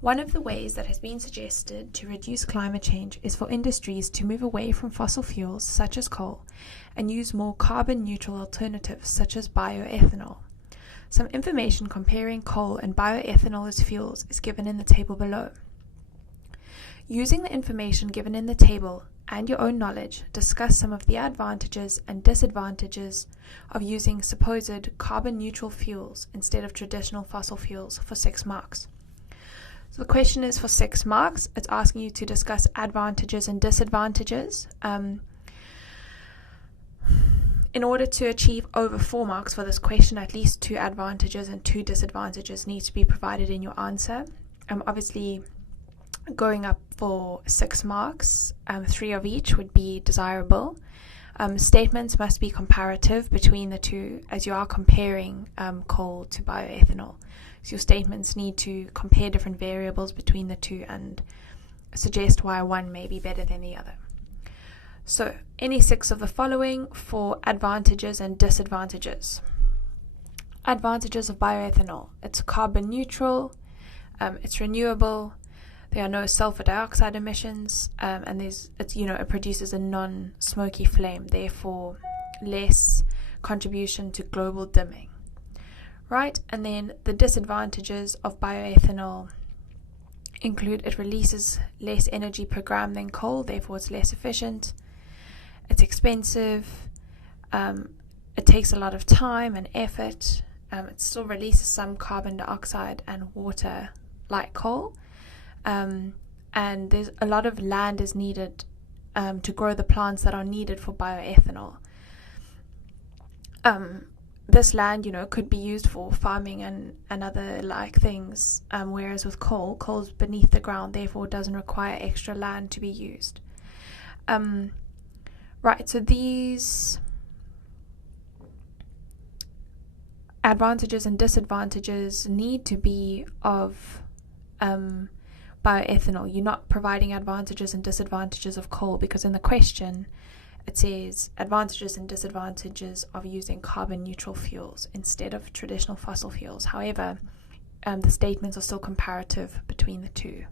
One of the ways that has been suggested to reduce climate change is for industries to move away from fossil fuels such as coal and use more carbon-neutral alternatives such as bioethanol. Some information comparing coal and bioethanol as fuels is given in the table below. Using the information given in the table and your own knowledge, discuss some of the advantages and disadvantages of using supposed carbon-neutral fuels instead of traditional fossil fuels for 6 marks. So the question is for 6 marks. It's asking you to discuss advantages and disadvantages. In order to achieve over 4 marks for this question, at least 2 advantages and 2 disadvantages need to be provided in your answer. Obviously, going up for 6 marks, 3 of each would be desirable. Statements must be comparative between the two, as you are comparing coal to bioethanol. So your statements need to compare different variables between the two and suggest why one may be better than the other. So, any 6 of the following for advantages and disadvantages. Advantages of bioethanol. It's carbon neutral, it's renewable, there are no sulfur dioxide emissions, and it produces a non-smoky flame, therefore less contribution to global dimming. Right, and then the disadvantages of bioethanol include it releases less energy per gram than coal, therefore it's less efficient, it's expensive, it takes a lot of time and effort, it still releases some carbon dioxide and water like coal, and there's a lot of land is needed to grow the plants that are needed for bioethanol. This land, could be used for farming and other like things, whereas with coal's beneath the ground, therefore doesn't require extra land to be used. Right, so these advantages and disadvantages need to be of bioethanol. You're not providing advantages and disadvantages of coal, because in the question it says advantages and disadvantages of using carbon neutral fuels instead of traditional fossil fuels. However, the statements are still comparative between the two.